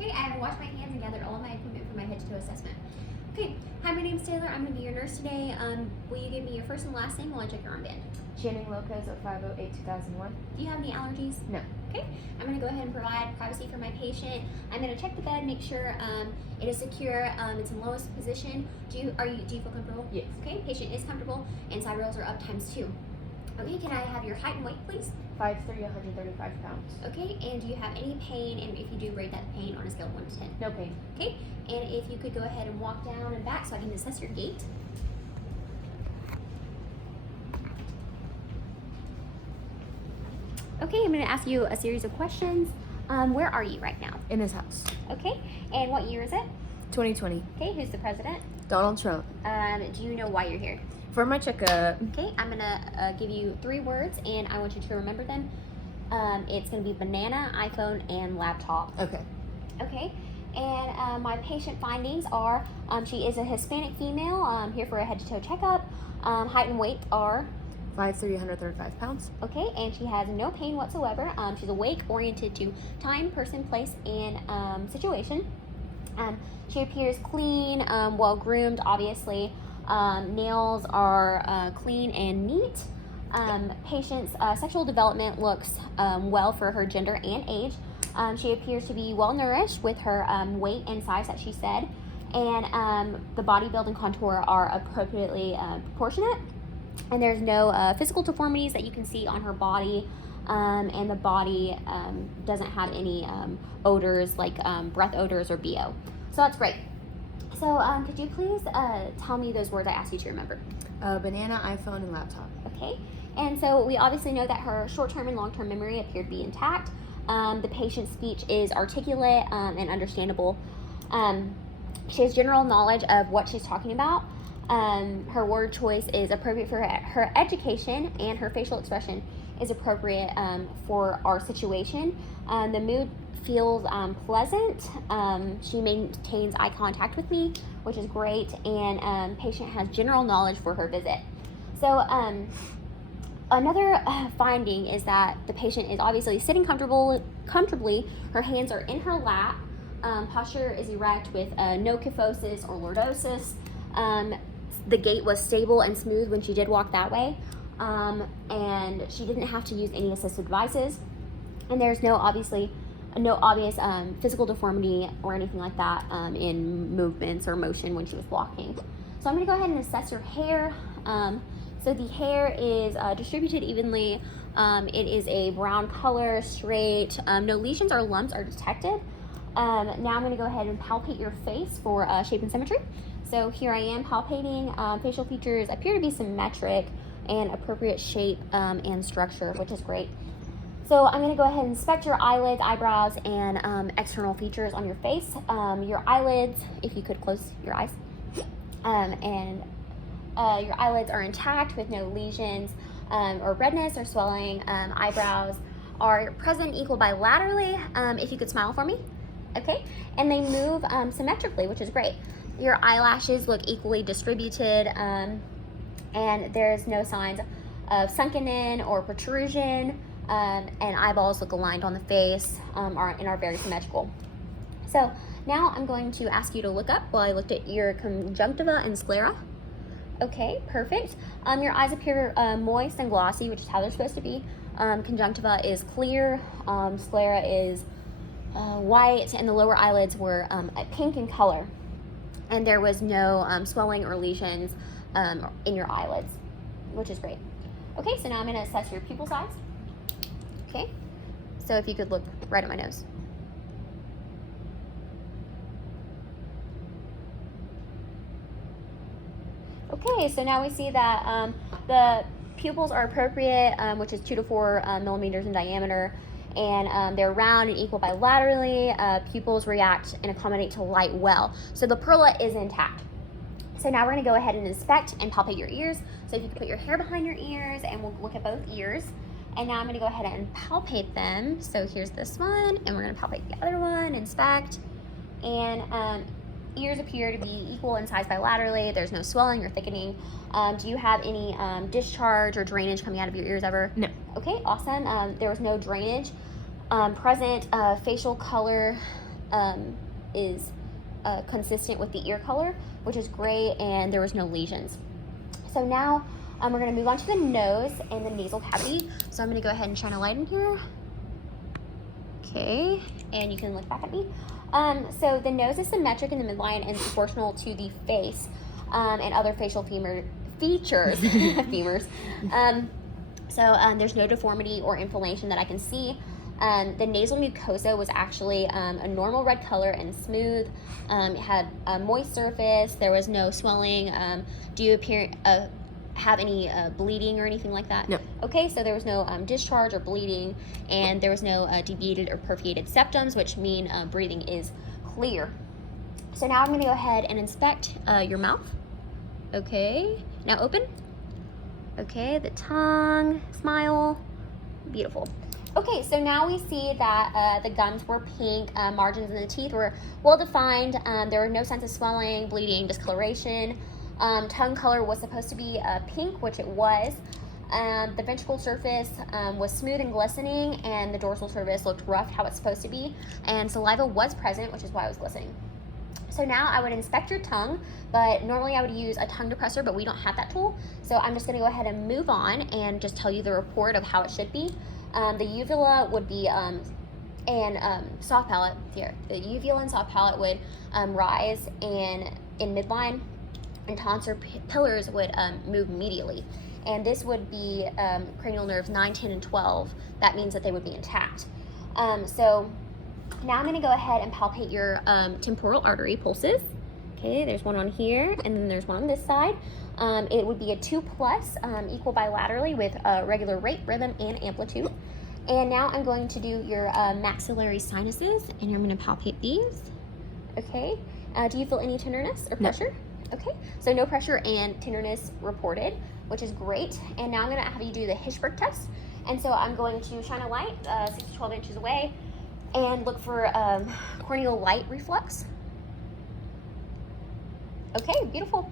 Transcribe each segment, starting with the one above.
Okay, I have washed my hands and gathered all of my equipment for my head-to-toe assessment. Okay, hi, my name's Taylor. I'm going to be your nurse today. Will you give me your first and last name while I check your armband? Channing Lopez at 508-2001. Do you have any allergies? No. Okay, I'm going to go ahead and provide privacy for my patient. I'm going to check the bed, make sure it is secure, it's in lowest position. Do you feel comfortable? Yes. Okay, patient is comfortable, and side rails are up ×2. Okay, can I have your height and weight, please? 5'3", 135 pounds. Okay, and do you have any pain? And if you do, rate that pain on a scale of 1 to 10. No pain. Okay, and if you could go ahead and walk down and back so I can assess your gait. Okay, I'm going to ask you a series of questions. Where are you right now? In his house. Okay, and what year is it? 2020. Okay, who's the president? Donald Trump. Do you know why you're here? For my checkup. Okay, I'm going to give you 3 words, and I want you to remember them. It's going to be banana, iPhone, and laptop. Okay. Okay, and my patient findings are she is a Hispanic female, here for a head-to-toe checkup. Height and weight are 5'3", 135 pounds. okay, and she has no pain whatsoever. She's awake, oriented to time, person, place, and situation. She appears clean, well groomed, obviously. Nails are clean and neat. Patient's sexual development looks well for her gender and age. She appears to be well nourished with her weight and size that she said, and the body build and contour are appropriately proportionate, and there's no physical deformities that you can see on her body, and the body doesn't have any odors like breath odors or BO. So that's great. So could you please tell me those words I asked you to remember? Banana, iPhone, and laptop. Okay, and so we obviously know that her short-term and long-term memory appear to be intact. The patient's speech is articulate and understandable. She has general knowledge of what she's talking about. Her word choice is appropriate for her education, and her facial expression is appropriate for our situation. The mood feels pleasant. She maintains eye contact with me, which is great, and patient has general knowledge for her visit. So another finding is that the patient is obviously sitting comfortably. Her hands are in her lap. Posture is erect with no kyphosis or lordosis. The gait was stable and smooth when she did walk that way, and she didn't have to use any assistive devices. And there's no obvious physical deformity or anything like that in movements or motion when she was walking. So I'm going to go ahead and assess her hair. So the hair is distributed evenly. It is a brown color, straight. No lesions or lumps are detected. Now I'm going to go ahead and palpate your face for shape and symmetry. So here I am palpating. Facial features appear to be symmetric and appropriate shape and structure, which is great. So I'm going to go ahead and inspect your eyelids, eyebrows, and external features on your face. Your eyelids, if you could close your eyes, and your eyelids are intact with no lesions or redness or swelling. Eyebrows are present equal bilaterally. If you could smile for me. Okay, and they move symmetrically, which is great. Your eyelashes look equally distributed, and there's no signs of sunken in or protrusion, and eyeballs look aligned on the face and are very symmetrical. So now I'm going to ask you to look up while I looked at your conjunctiva and sclera. Okay, perfect. Your eyes appear moist and glossy, which is how they're supposed to be. Conjunctiva is clear, sclera is white, and the lower eyelids were pink in color. And there was no swelling or lesions in your eyelids, which is great. Okay, so now I'm going to assess your pupil size. Okay, so if you could look right at my nose. Okay, so now we see that the pupils are appropriate, which is 2 to 4 millimeters in diameter, and they're round and equal bilaterally. Pupils react and accommodate to light well. So the perla is intact. So now we're going to go ahead and inspect and palpate your ears. So if you could put your hair behind your ears, and we'll look at both ears. And now I'm going to go ahead and palpate them. So here's this one, and we're going to palpate the other one, inspect. And ears appear to be equal in size bilaterally. There's no swelling or thickening. Do you have any discharge or drainage coming out of your ears ever? No. Okay, awesome. There was no drainage present. Facial color is consistent with the ear color, which is great, and there was no lesions. So now we're going to move on to the nose and the nasal cavity. So I'm going to go ahead and shine a light in here. Okay, and you can look back at me. So the nose is symmetric in the midline and proportional to the face and other facial features. Femurs. There's no deformity or inflammation that I can see. The nasal mucosa was actually a normal red color and smooth. It had a moist surface. There was no swelling. Do you have any bleeding or anything like that? No. Okay, so there was no discharge or bleeding, and there was no deviated or perforated septums, which mean breathing is clear. So now I'm going to go ahead and inspect your mouth. Okay, now open. Okay, the tongue, smile, beautiful. Okay, so now we see that the gums were pink, margins in the teeth were well defined. There were no signs of swelling, bleeding, discoloration. Tongue color was supposed to be pink, which it was. The ventricle surface was smooth and glistening, and the dorsal surface looked rough, how it's supposed to be. And saliva was present, which is why I was glistening. So now I would inspect your tongue, but normally I would use a tongue depressor, but we don't have that tool. So I'm just gonna go ahead and move on and just tell you the report of how it should be. The uvula would be, soft palate here. The uvula and soft palate would rise and in midline, and tonsor pillars would move medially. And this would be cranial nerves 9, 10, and 12. That means that they would be intact. So now I'm gonna go ahead and palpate your temporal artery pulses. Okay, there's one on here, and then there's one on this side. It would be a 2+, equal bilaterally with regular rate, rhythm, and amplitude. And now I'm going to do your maxillary sinuses, and I'm gonna palpate these. Okay, do you feel any tenderness or pressure? No. Okay, so no pressure and tenderness reported, which is great. And now I'm gonna have you do the Hirschberg test. And so I'm going to shine a light 6 to 12 inches away and look for corneal light reflux. Okay, beautiful.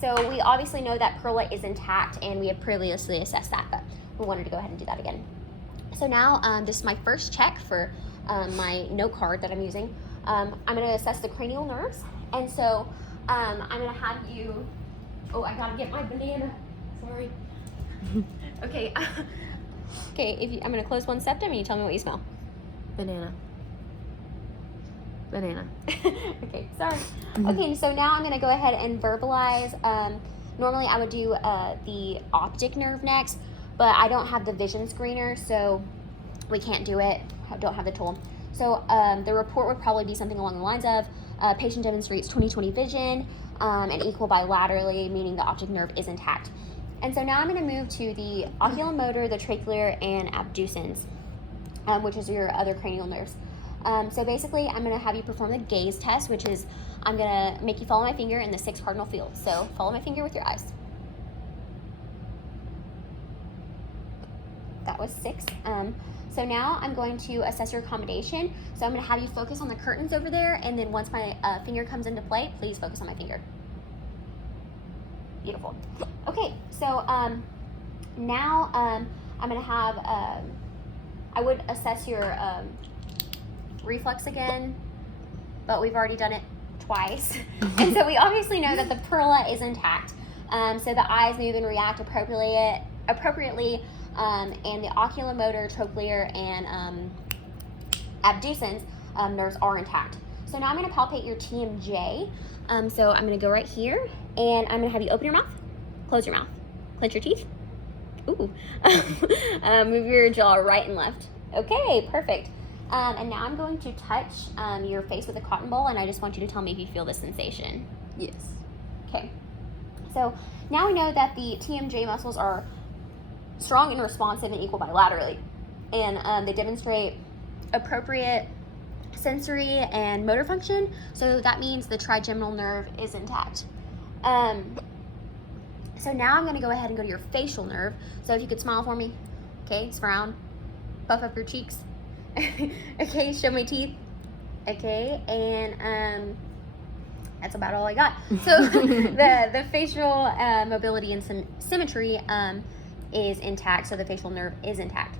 So we obviously know that Perla is intact, and we have previously assessed that, but we wanted to go ahead and do that again. So now this is my first check for my note card that I'm using. I'm going to assess the cranial nerves, and so I'm going to have you. Oh, I gotta get my banana. Sorry. Okay. Okay. I'm going to close one septum, and you tell me what you smell. Banana. Banana. Okay, sorry. Okay, so now I'm gonna go ahead and verbalize. Normally I would do the optic nerve next, but I don't have the vision screener, so we can't do it. I don't have the tool. So the report would probably be something along the lines of, patient demonstrates 20/20 vision and equal bilaterally, meaning the optic nerve is intact. And so now I'm gonna move to the oculomotor, the tracheal, and abducens, which is your other cranial nerves. So basically, I'm going to have you perform the gaze test, which is I'm going to make you follow my finger in the 6 cardinal fields. So follow my finger with your eyes. That was 6. So now I'm going to assess your accommodation. So I'm going to have you focus on the curtains over there, and then once my finger comes into play, please focus on my finger. Beautiful. Okay, so now I'm going to have, I would assess your reflex again, but we've already done it twice. And so we obviously know that the Perla is intact. So the eyes move and react appropriately, and the oculomotor, trochlear, and abducens nerves are intact. So now I'm going to palpate your TMJ. So I'm going to go right here, and I'm going to have you open your mouth, close your mouth, clench your teeth. Ooh. Move your jaw right and left. Okay, perfect. And now I'm going to touch your face with a cotton ball, and I just want you to tell me if you feel the sensation. Yes. Okay. So now we know that the TMJ muscles are strong and responsive and equal bilaterally, and they demonstrate appropriate sensory and motor function. So that means the trigeminal nerve is intact. So now I'm going to go ahead and go to your facial nerve. So if you could smile for me. Okay, frown, puff up your cheeks. Okay, show my teeth. Okay, and that's about all I got. So the facial mobility and symmetry is intact, so the facial nerve is intact.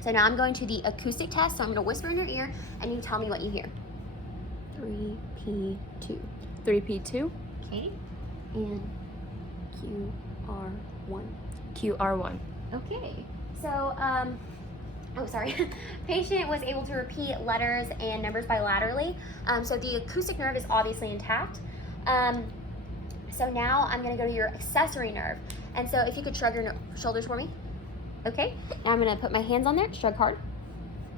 So now I'm going to the acoustic test. So I'm going to whisper in your ear, and you tell me what you hear. 3P2. 3P2. Okay. And QR1. QR1. Okay. So, oh, sorry. Patient was able to repeat letters and numbers bilaterally. So the acoustic nerve is obviously intact. So now I'm going to go to your accessory nerve. And so if you could shrug your shoulders for me. Okay. Now I'm going to put my hands on there. Shrug hard.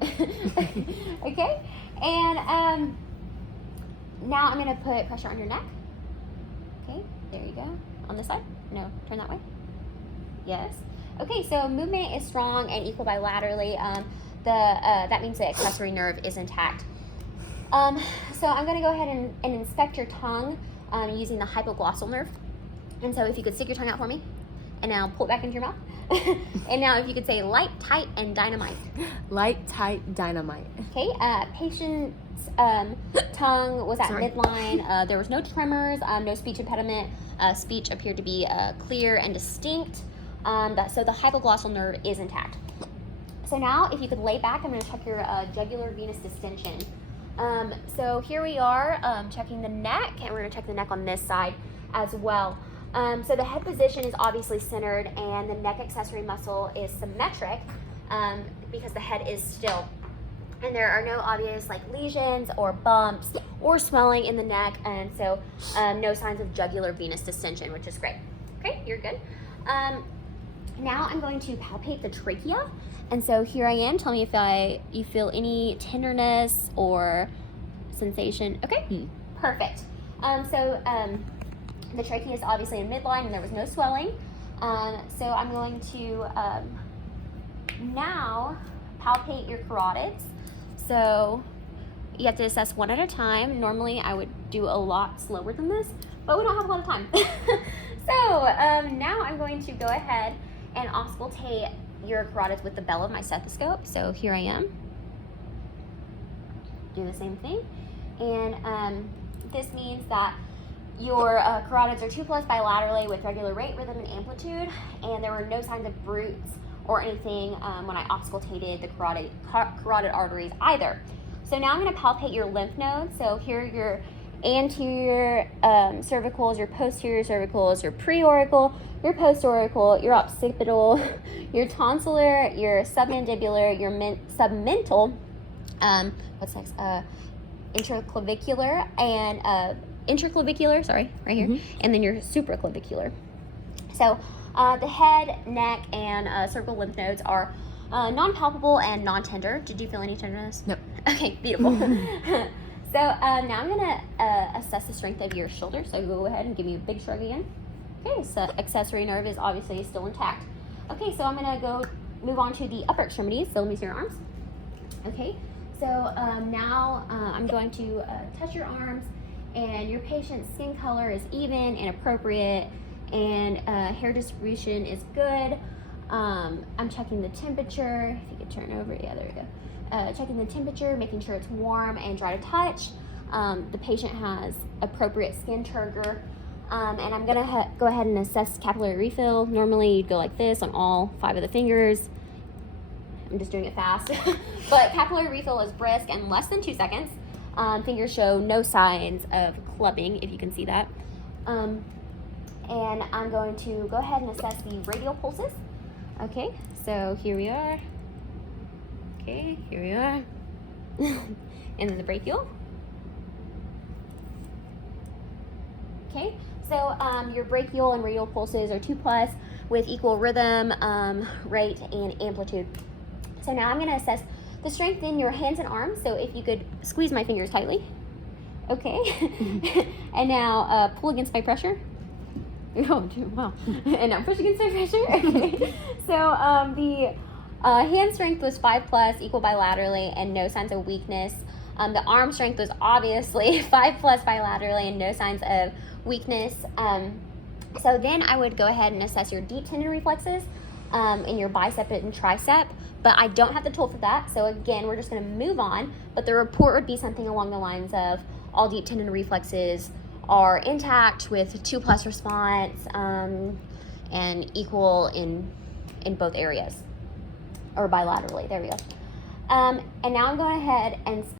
Okay. And now I'm going to put pressure on your neck. Okay. There you go. On this side? No. Turn that way. Yes. Okay, so movement is strong and equal bilaterally. That means the accessory nerve is intact. So I'm going to go ahead and inspect your tongue using the hypoglossal nerve. And so if you could stick your tongue out for me, and now pull it back into your mouth. And now if you could say light, tight, and dynamite. Light, tight, dynamite. Okay, patient's tongue was at midline. There was no tremors, no speech impediment. Speech appeared to be clear and distinct. So the hypoglossal nerve is intact. So now if you could lay back, I'm going to check your jugular venous distension. So here we are checking the neck, and we're going to check the neck on this side as well. So the head position is obviously centered, and the neck accessory muscle is symmetric because the head is still. And there are no obvious like lesions or bumps or swelling in the neck, and so no signs of jugular venous distension, which is great. Okay, you're good. Now I'm going to palpate the trachea. And so here I am. Tell me if you feel any tenderness or sensation. Okay, perfect. The trachea is obviously in midline and there was no swelling. So I'm going to now palpate your carotids. So you have to assess one at a time. Normally I would do a lot slower than this, but we don't have a lot of time. So now I'm going to go ahead and auscultate your carotids with the bell of my stethoscope. So here I am. Do the same thing. And this means that your carotids are 2+ bilaterally with regular rate, rhythm, and amplitude. And there were no signs of bruits or anything when I auscultated the carotid arteries either. So now I'm going to palpate your lymph nodes. So here are your anterior cervicals, your posterior cervicals, your preauricle, your postauricle, your occipital, your tonsillar, your submandibular, your submental, what's next? Interclavicular and intraclavicular, sorry, right here, and then your supraclavicular. So the head, neck, and cervical lymph nodes are non-palpable and non-tender. Did you feel any tenderness? No. Okay, beautiful. So now I'm going to assess the strength of your shoulder. So go ahead and give me a big shrug again. Okay, so accessory nerve is obviously still intact. Okay, so I'm going to move on to the upper extremities. So let me see your arms. Okay, so now I'm going to touch your arms, and your patient's skin color is even and appropriate, and hair distribution is good. I'm checking the temperature. If you could turn over, yeah, there we go. Checking the temperature, making sure it's warm and dry to touch. The patient has appropriate skin turgor. And I'm gonna go ahead and assess capillary refill. Normally you'd go like this on all 5 of the fingers. I'm just doing it fast. But capillary refill is brisk and less than 2 seconds. Fingers show no signs of clubbing, if you can see that. And I'm going to go ahead and assess the radial pulses. Okay, so here we are. Okay, here we are. And then the brachial. Okay, so your brachial and radial pulses are 2+ with equal rhythm, rate, and amplitude. So now I'm going to assess the strength in your hands and arms. So if you could squeeze my fingers tightly. Okay. And now pull against my pressure. Oh, wow. And now push against my pressure. Okay. So the hand strength was 5+, equal bilaterally, and no signs of weakness. The arm strength was obviously 5+ bilaterally and no signs of weakness. So then I would go ahead and assess your deep tendon reflexes in your bicep and tricep, but I don't have the tool for that. So again, we're just going to move on, but the report would be something along the lines of all deep tendon reflexes are intact with 2+ response and equal in both areas, or bilaterally. There we go. And now I'm going ahead and